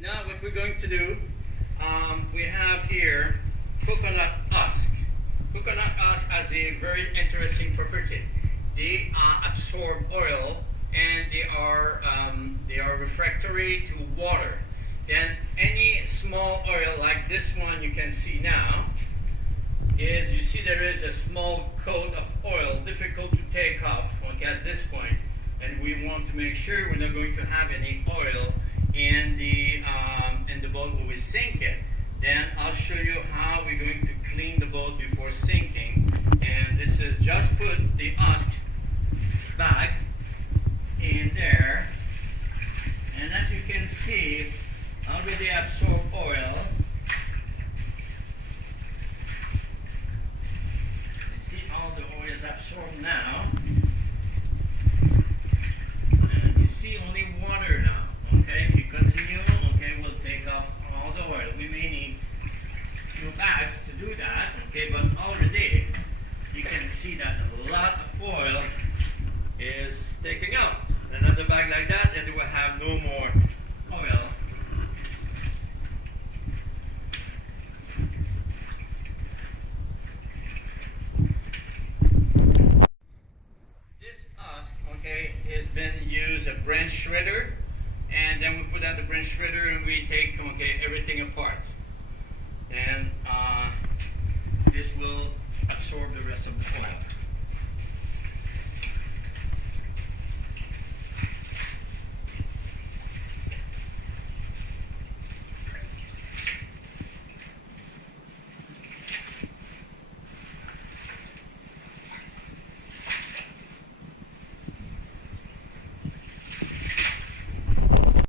Now what we're going to do, we have here coconut husk. Coconut husk has a very interesting property. They absorb oil and they are refractory to water. Then any small oil like this one you can see now is, you see there is a small coat of oil, difficult to take off at this point, and we want to make sure we're not going to have any oil in the boat when we sink it. Then I'll show you how we're going to clean the boat before sinking. And this is just put the husk bag in there, and as you can see, already absorbed oil. You see all the oil is absorbed now, and you see only water now. Okay, if you continue, okay, we'll take off all the oil. We may need few bags to do that, okay, but already you can see that a lot of oil is taken out. Another bag like that, and we will have no more oil. This husk, okay, has been used a branch shredder, and then we put out the branch shredder and we take, okay, everything apart. And this will absorb the rest of the oil.